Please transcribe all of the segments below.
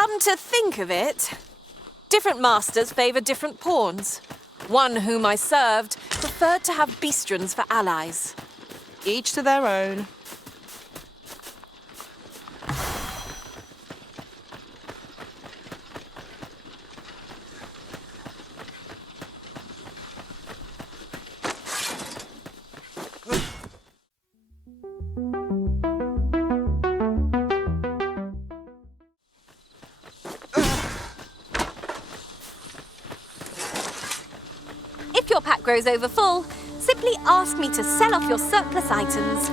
Come to think of it, different masters favour different pawns. One whom I served preferred to have beastrons for allies. Each to their own. If your pack grows over full, simply ask me to sell off your surplus items.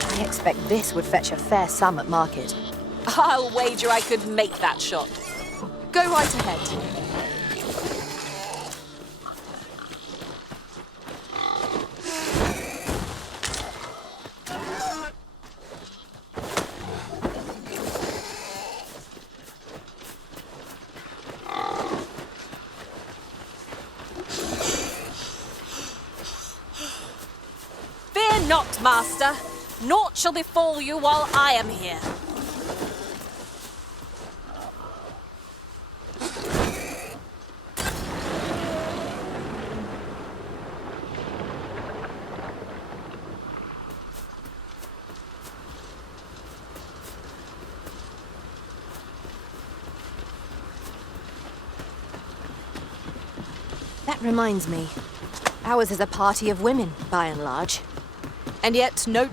I expect this would fetch a fair sum at market. I'll wager I could make that shot. Go right ahead. Fear not, master. Naught shall befall you while I am here. That reminds me. Ours is a party of women, by and large. And yet no...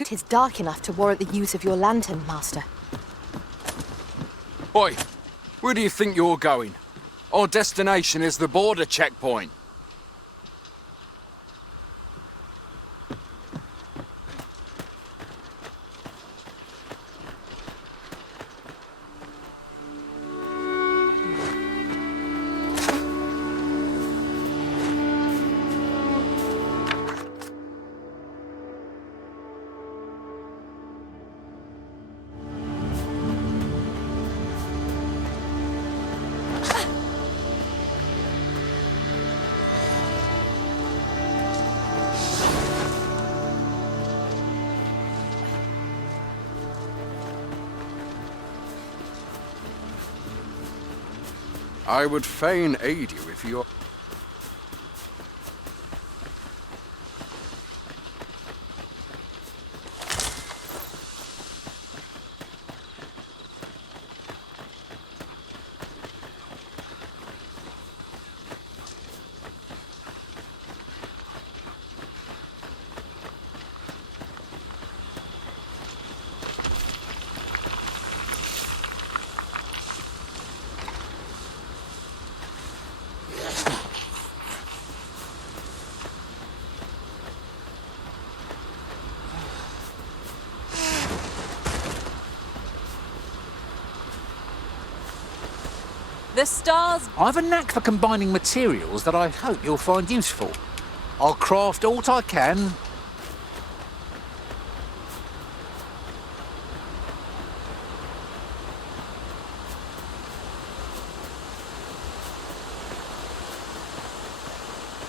It is dark enough to warrant the use of your lantern, Master. Oi, where do you think you're going? Our destination is the border checkpoint. I would fain aid you if you're... The stars... I've a knack for combining materials that I hope you'll find useful. I'll craft aught I can.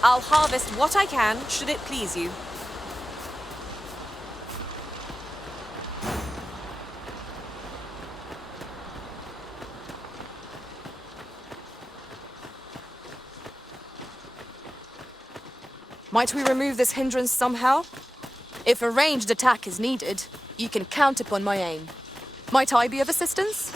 I'll harvest what I can, should it please you. Might we remove this hindrance somehow? If a ranged attack is needed, you can count upon my aim. Might I be of assistance?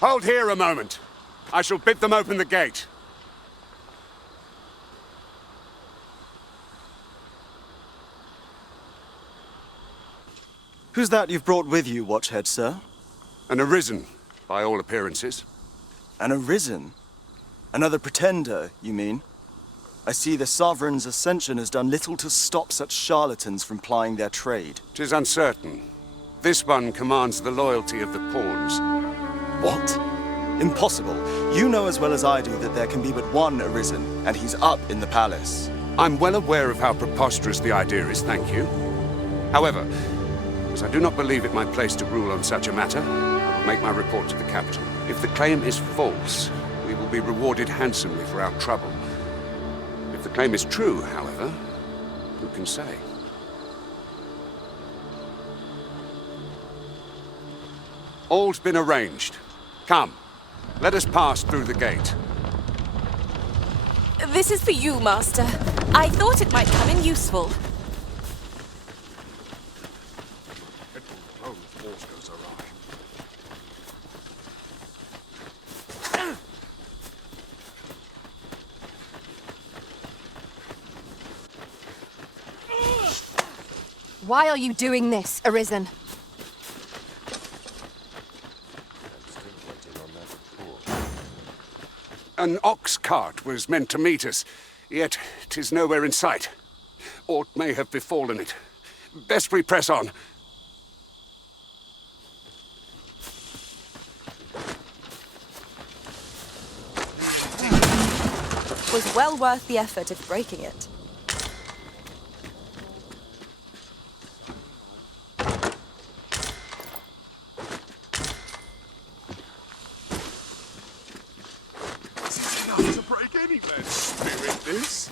Hold here a moment. I shall bid them open the gate. Who's that you've brought with you, Watchhead, sir? An arisen, by all appearances. An arisen? Another pretender, you mean? I see the Sovereign's ascension has done little to stop such charlatans from plying their trade. 'Tis uncertain. This one commands the loyalty of the pawns. What? Impossible. You know as well as I do that there can be but one arisen, and he's up in the palace. I'm well aware of how preposterous the idea is, thank you. However, as I do not believe it my place to rule on such a matter, I will make my report to the capital. If the claim is false, we will be rewarded handsomely for our trouble. If the claim is true, however, who can say? All's been arranged. Come, let us pass through the gate. This is for you, Master. I thought it might come in useful. Why are you doing this, Arisen? An ox cart was meant to meet us, yet 'tis nowhere in sight. Aught may have befallen it. Best we press on. It was well worth the effort of breaking it. To break any man's spirit, this.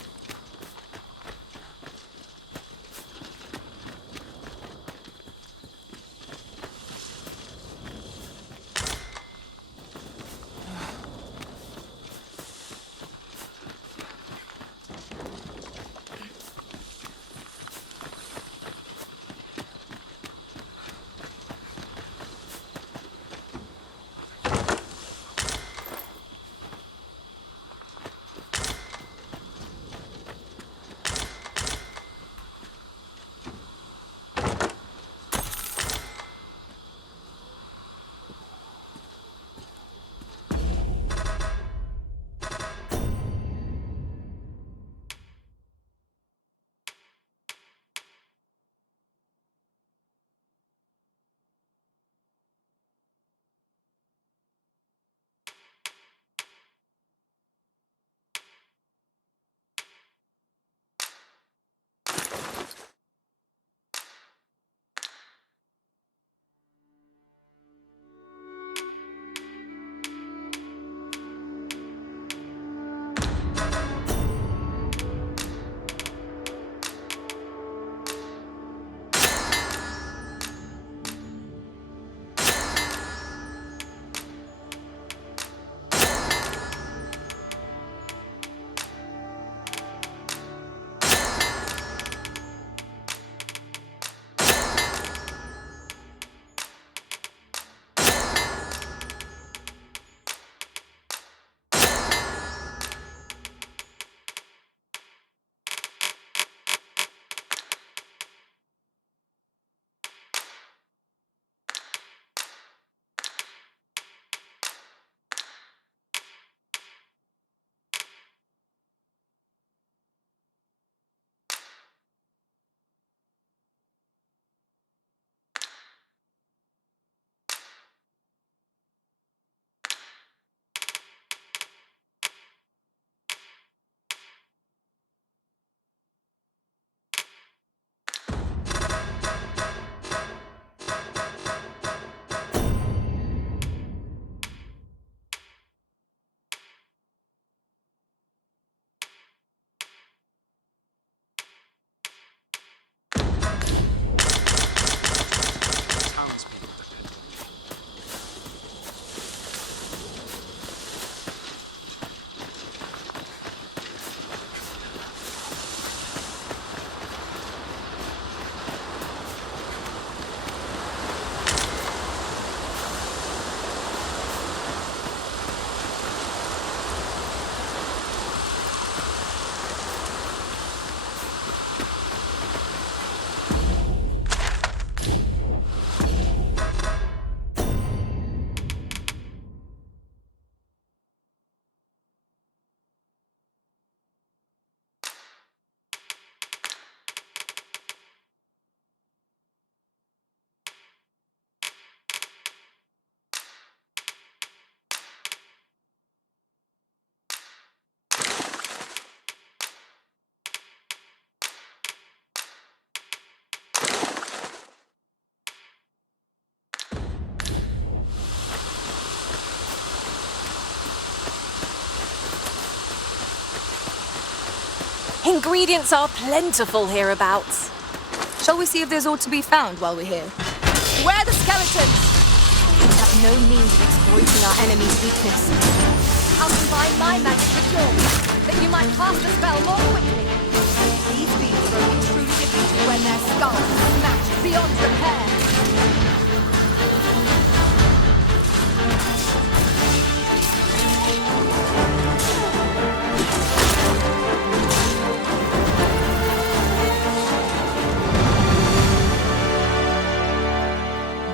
Ingredients are plentiful hereabouts. Shall we see if there's aught to be found while we're here? Where are the skeletons? We have no means of exploiting our enemy's weakness. I'll combine my magic with yours, that you might cast the spell more quickly. These beasts will be truly defeated when their skulls are smashed beyond repair.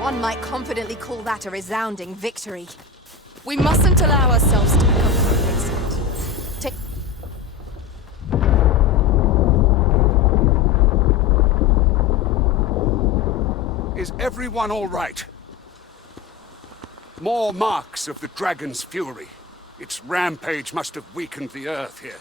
One might confidently call that a resounding victory. We mustn't allow ourselves to become complacent. Take... Is everyone all right? More marks of the dragon's fury. Its rampage must have weakened the earth here.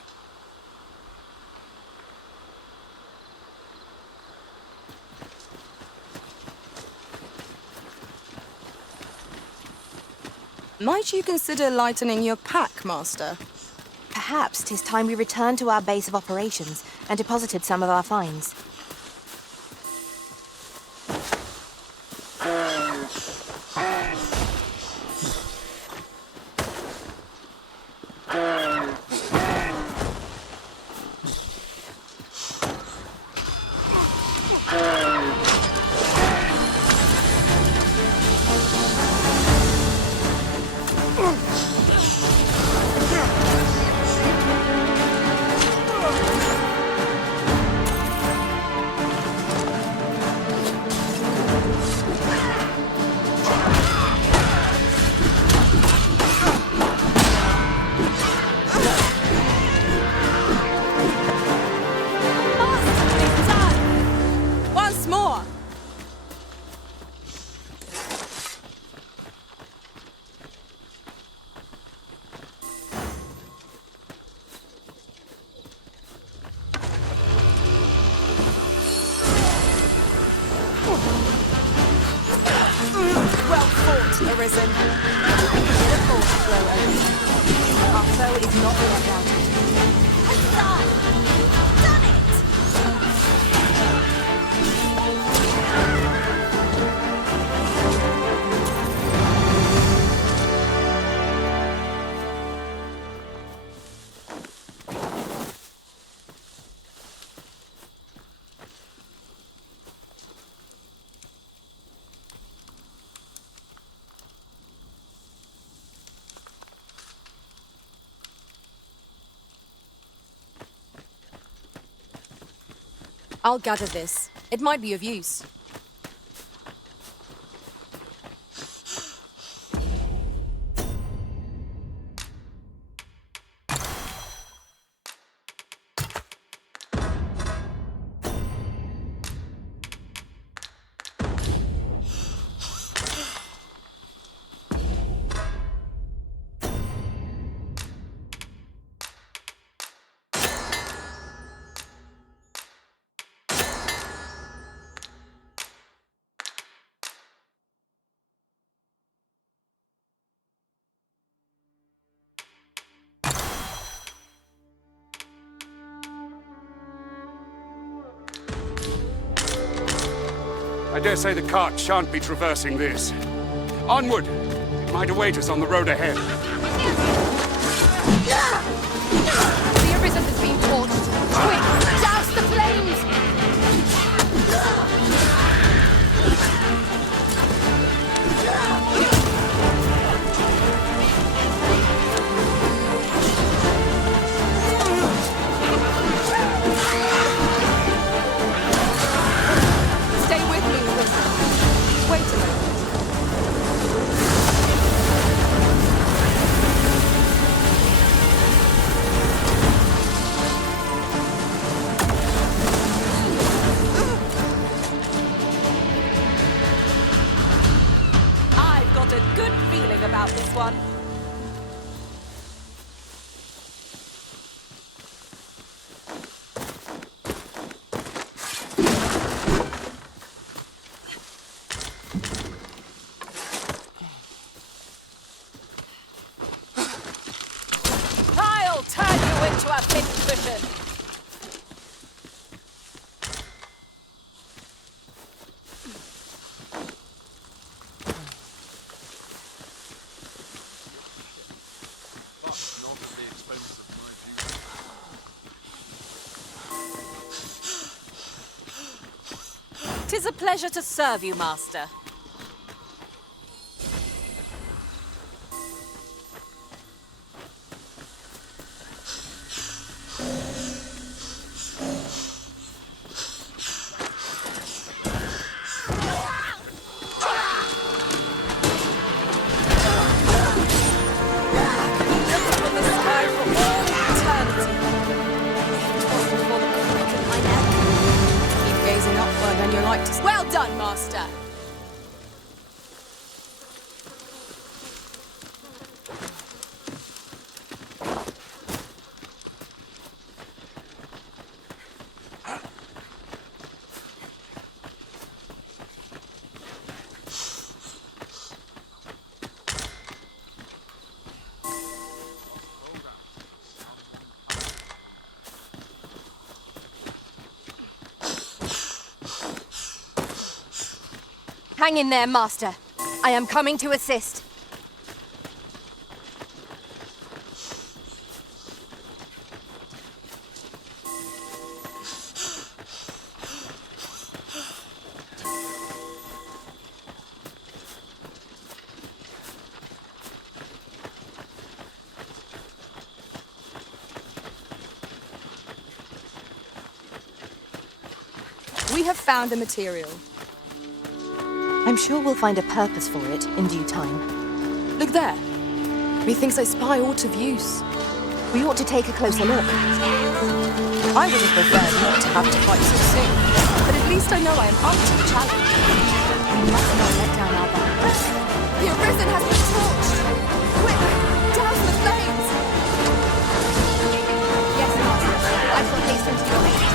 Might you consider lightening your pack, Master? Perhaps 'tis time we returned to our base of operations and deposited some of our finds. Once more! Well fought, Arisen. The force flow over. Our foe is not yet routed. Done it! I'll gather this. It might be of use. I dare say the cart shan't be traversing this. Onward! It might await us on the road ahead. The Arisen has been torched. Quick, douse the flames! Stay with me, Arisen. Wait a moment. I've got a good feeling about this one. I'll turn you into a pincushion. 'Tis a pleasure to serve you, Master. Well done, Master! Hang in there, Master. I am coming to assist. We have found the material. I'm sure we'll find a purpose for it in due time. Look there. Methinks I spy aught of use. We ought to take a closer look. I would have preferred not to have to fight so soon, but at least I know I am up to the challenge. We must not let down our guard. The Arisen has been torched! Quick! Douse the flames! Yes, Master. I shall hasten to your aid.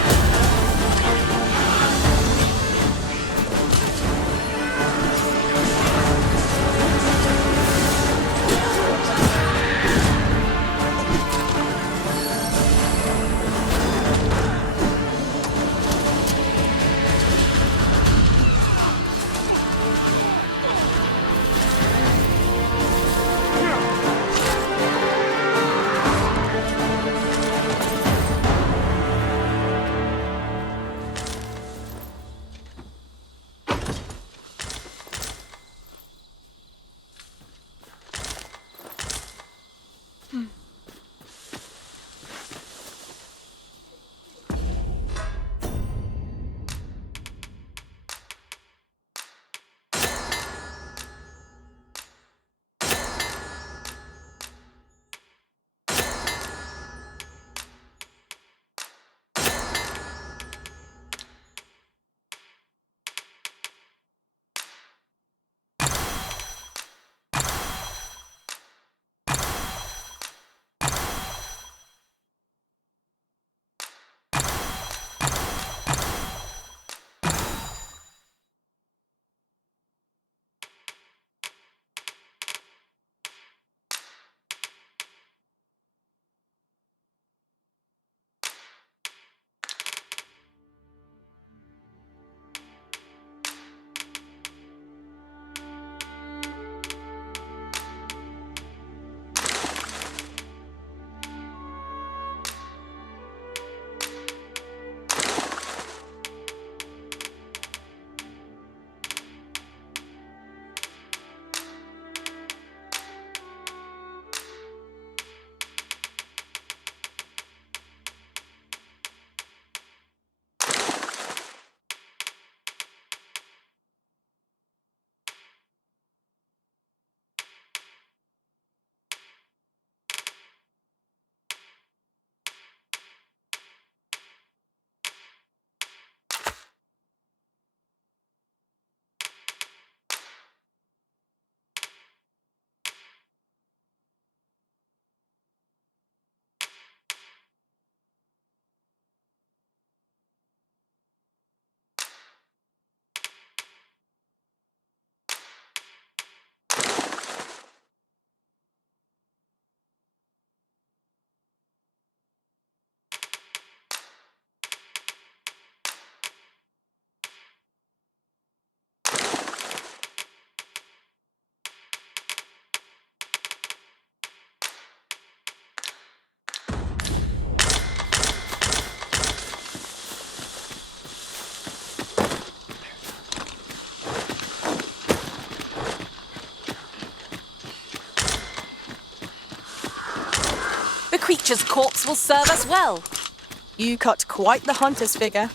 creature's corpse will serve us well. You cut quite the hunter's figure.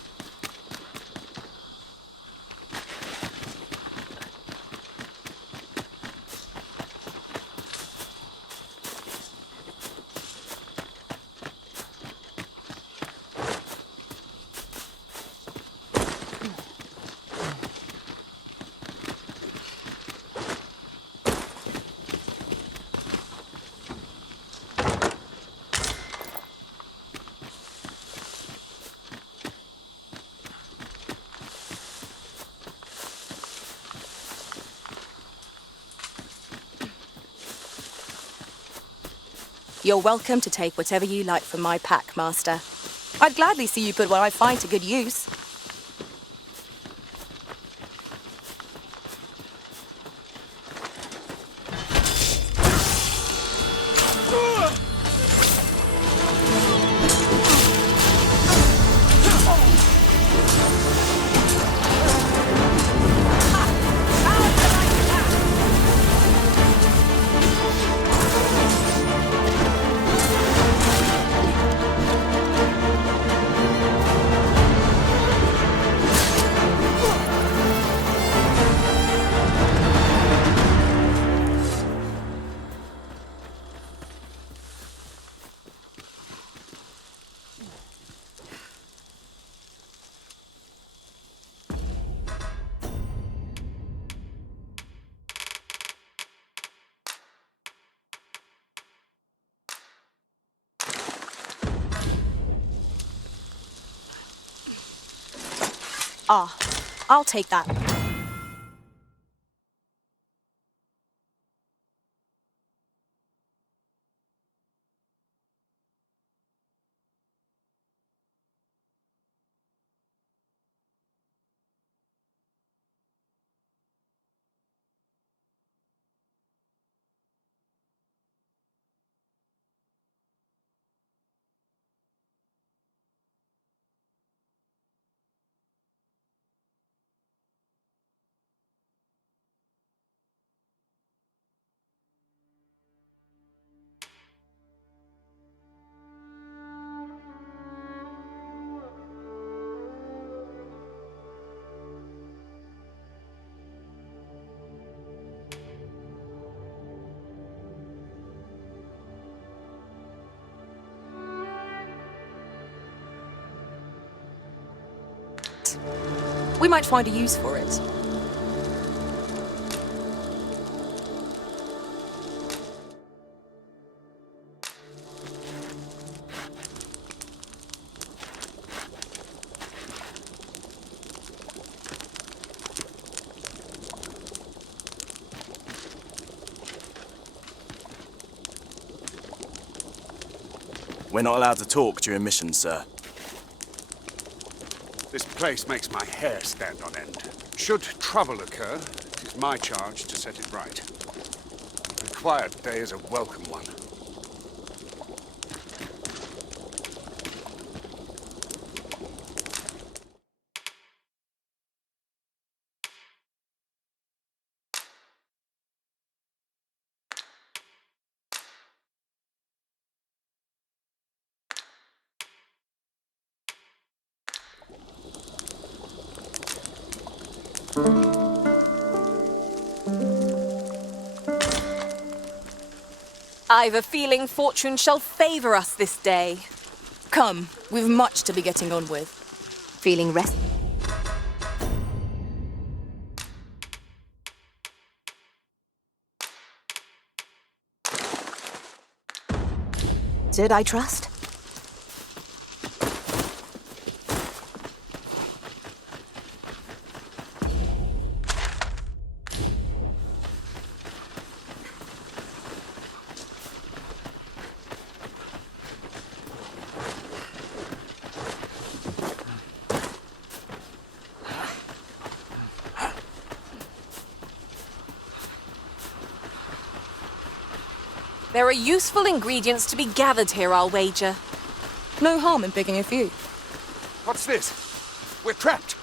You're welcome to take whatever you like from my pack, Master. I'd gladly see you put what I find to good use. Ah, I'll take that. We might find a use for it. We're not allowed to talk during missions, sir. This place makes my hair stand on end. Should trouble occur, it is my charge to set it right. A quiet day is a welcome one. I've a feeling fortune shall favour us this day. Come, we've much to be getting on with. Feeling rest. Did I trust? There are useful ingredients to be gathered here, I'll wager. No harm in picking a few. What's this? We're trapped!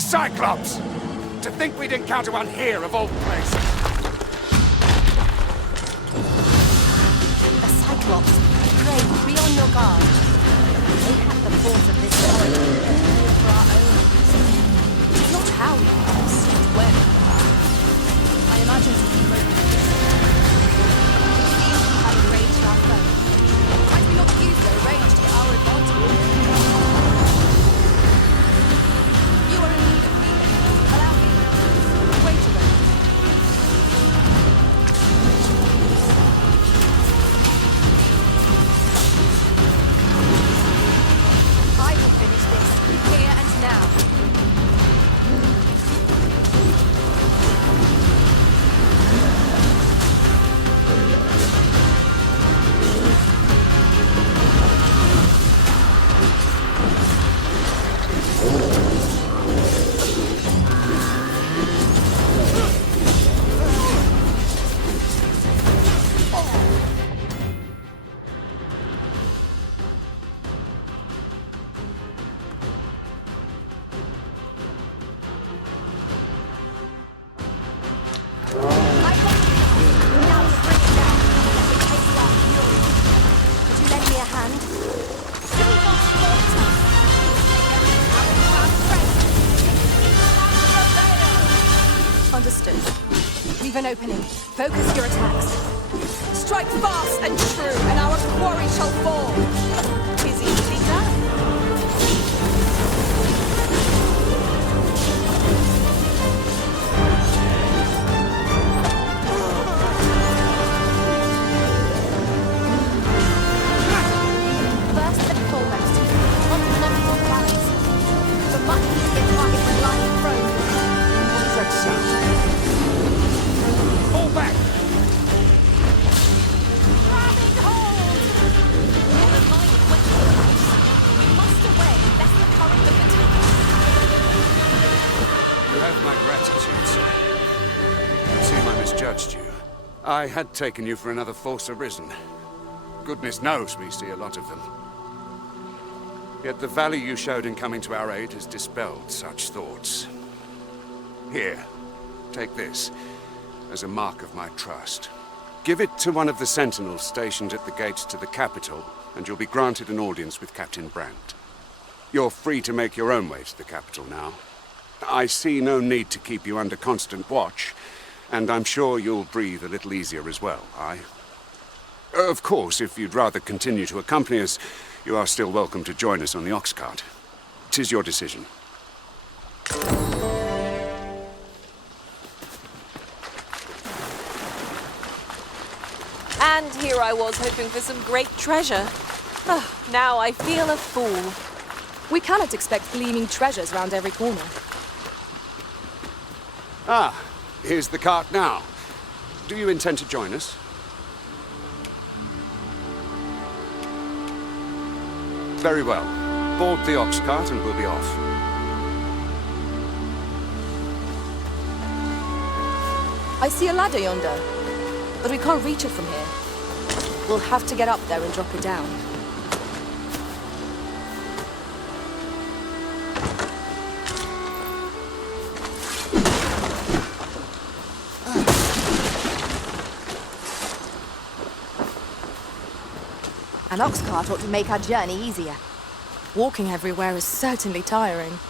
A Cyclops! To think we'd encounter one here of all places. A Cyclops. Pray, be on your guard. They have the force of this origin for our own reasons. It's not how we pass, it's when. I imagine to be both. It seems we have enraged our foe. Might we not use their rage to our advantage? You are in need of healing. Allow me. Wait a moment. I will finish this here and now. Understood. Leave an opening. Focus your attacks. Strike fast and true, and our quarry shall fall. Is easily done. First and foremost, continental valleys. The much easier target when lying prone. What does that sound? Fall back! Grabbing hold! Never mind when to collapse. We must away, lest the current of fatigue. You have my gratitude, sir. It seems I misjudged you. I had taken you for another Force Arisen. Goodness knows we see a lot of them. Yet the valor you showed in coming to our aid has dispelled such thoughts. Here, take this as a mark of my trust. Give it to one of the sentinels stationed at the gates to the capital, and you'll be granted an audience with Captain Brandt. You're free to make your own way to the capital now. I see no need to keep you under constant watch, and I'm sure you'll breathe a little easier as well, aye? Of course, if you'd rather continue to accompany us, you are still welcome to join us on the ox cart. 'Tis your decision. And here I was hoping for some great treasure. Now I feel a fool. We cannot expect gleaming treasures round every corner. Ah, here's the cart now. Do you intend to join us? Very well. Board the ox cart and we'll be off. I see a ladder yonder, but we can't reach it from here. We'll have to get up there and drop it down. An ox cart ought to make our journey easier. Walking everywhere is certainly tiring.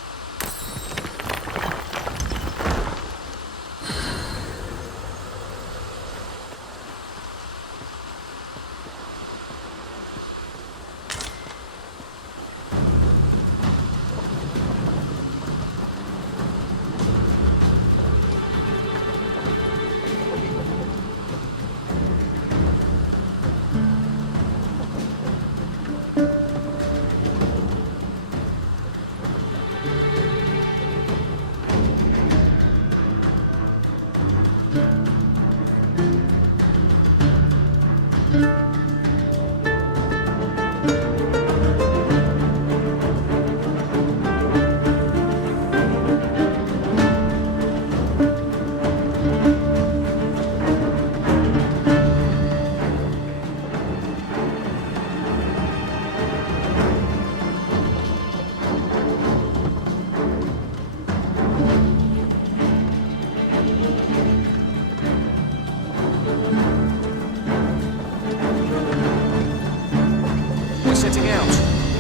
setting out.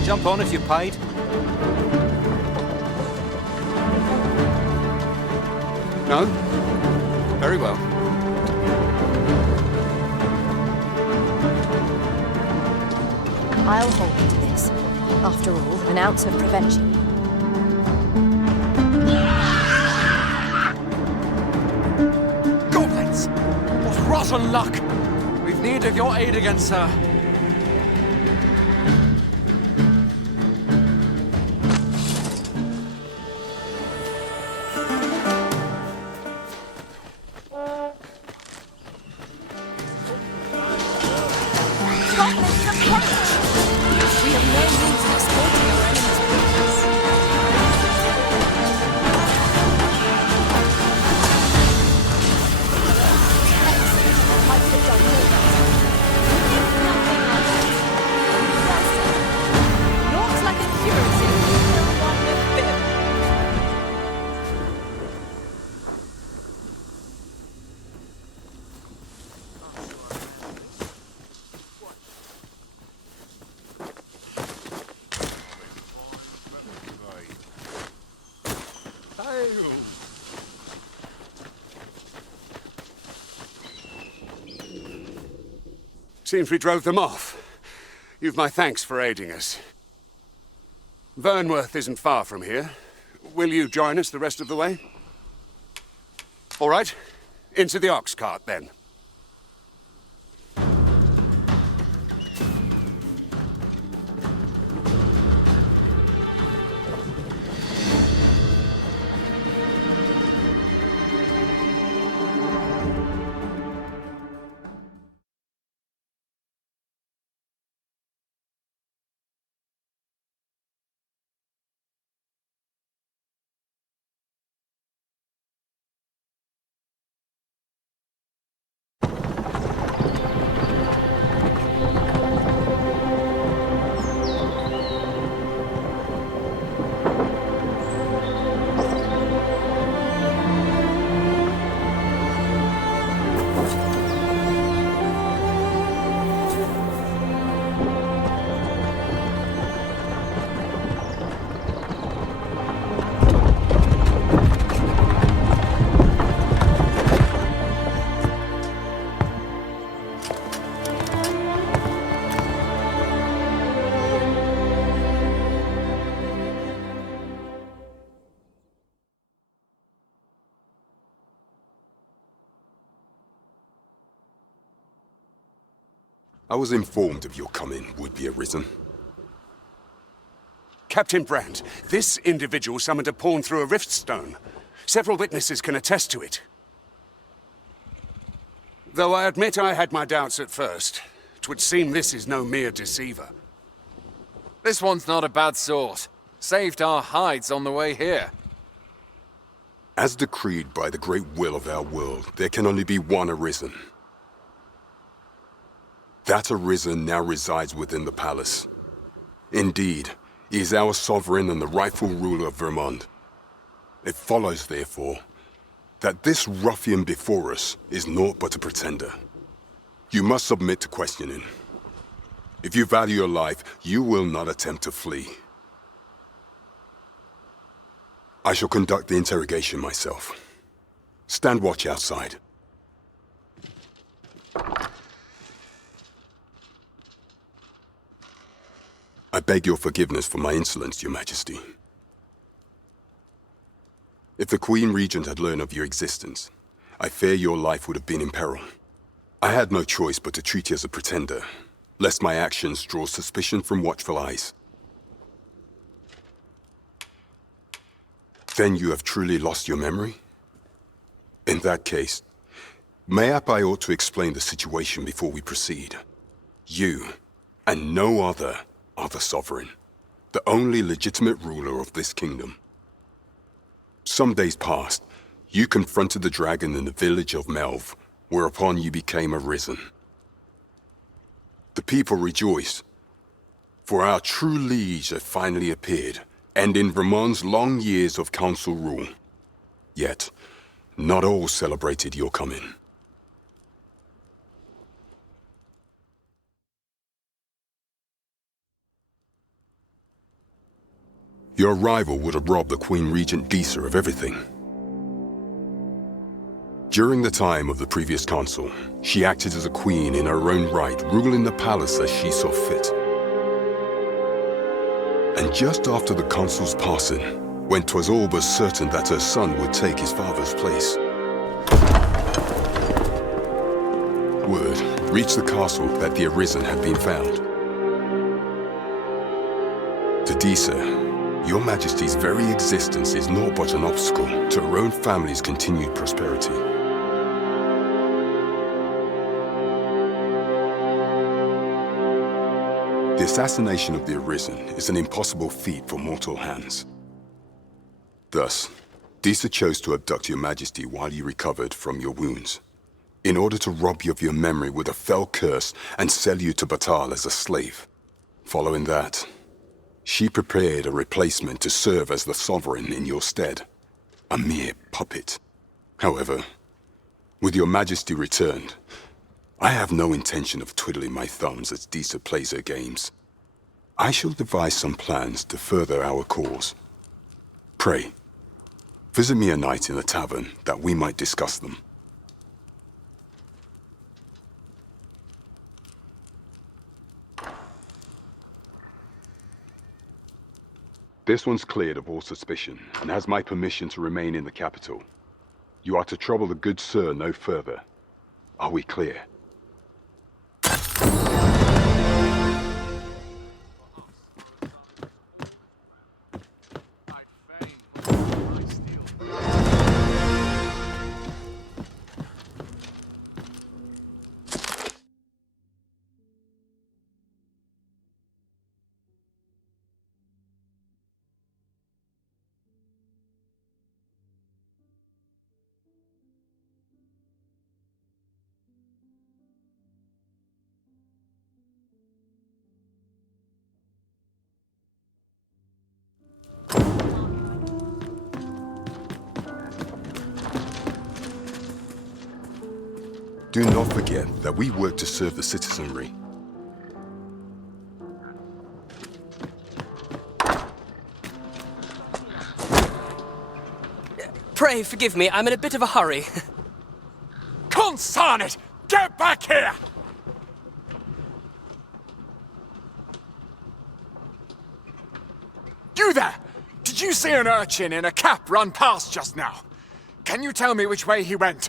Jump on if you're paid. No? Very well. I'll hold you to this. After all, an ounce of prevention. Goblins! What rotten luck! We've need of your aid again, sir. We have no means of exploiting our enemy's weakness. Excellent. I could have done more better. Not like a curative, no one with bib. Seems we drove them off. You've my thanks for aiding us. Vernworth isn't far from here. Will you join us the rest of the way? All right. Into the ox cart, then. I was informed of your coming would be arisen. Captain Brand, this individual summoned a pawn through a rift stone. Several witnesses can attest to it. Though I admit I had my doubts at first. 'Twould seem this is no mere deceiver. This one's not a bad sort. Saved our hides on the way here. As decreed by the great will of our world, there can only be one arisen. That arisen now resides within the palace. Indeed, he is our sovereign and the rightful ruler of Vermont. It follows, therefore, that this ruffian before us is naught but a pretender. You must submit to questioning. If you value your life, you will not attempt to flee. I shall conduct the interrogation myself. Stand watch outside. I beg your forgiveness for my insolence, Your Majesty. If the Queen Regent had learned of your existence, I fear your life would have been in peril. I had no choice but to treat you as a pretender, lest my actions draw suspicion from watchful eyes. Then you have truly lost your memory? In that case, mayhap I ought to explain the situation before we proceed. You, and no other, are the sovereign, the only legitimate ruler of this kingdom. Some days past, you confronted the dragon in the village of Melv, whereupon you became arisen. The people rejoiced, for our true liege had finally appeared, ending Vermont's long years of council rule. Yet, not all celebrated your coming. Your arrival would have robbed the Queen Regent Disa of everything. During the time of the previous consul, she acted as a queen in her own right, ruling the palace as she saw fit. And just after the consul's passing, when 'twas all but certain that her son would take his father's place, word reached the castle that the Arisen had been found. To Disa, your Majesty's very existence is naught but an obstacle to her own family's continued prosperity. The assassination of the Arisen is an impossible feat for mortal hands. Thus, Disa chose to abduct your Majesty while you recovered from your wounds, in order to rob you of your memory with a fell curse and sell you to Batal as a slave. Following that, she prepared a replacement to serve as the sovereign in your stead, a mere puppet. However, with your Majesty returned, I have no intention of twiddling my thumbs as Disa plays her games. I shall devise some plans to further our cause. Pray, visit me a night in the tavern that we might discuss them. This one's cleared of all suspicion and has my permission to remain in the capital. You are to trouble the good sir no further. Are we clear? Do not forget that we work to serve the citizenry. Pray forgive me, I'm in a bit of a hurry. Consign it! Get back here! You there! Did you see an urchin in a cap run past just now? Can you tell me which way he went?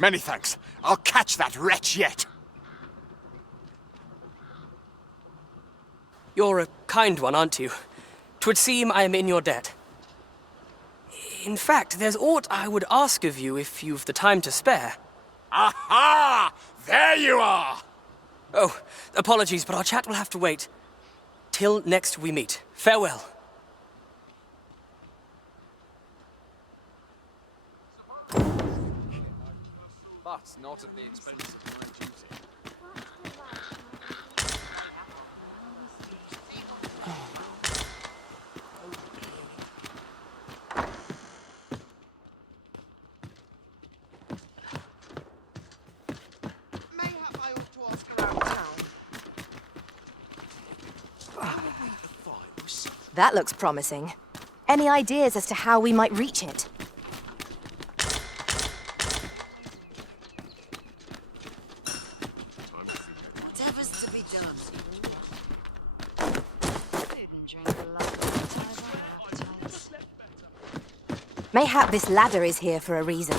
Many thanks. I'll catch that wretch yet. You're a kind one, aren't you? 'Twould seem I am in your debt. In fact, there's aught I would ask of you if you've the time to spare. Aha! There you are! Oh, apologies, but our chat will have to wait. Till next we meet. Farewell. But not at the expense of your duty. Mayhap I ought to ask around town. That looks promising. Any ideas as to how we might reach it? Whatever's to be done. Mayhap this ladder is here for a reason.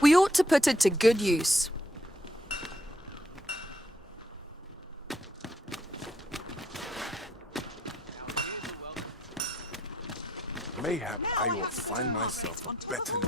We ought to put it to good use. Mayhap I ought find myself a better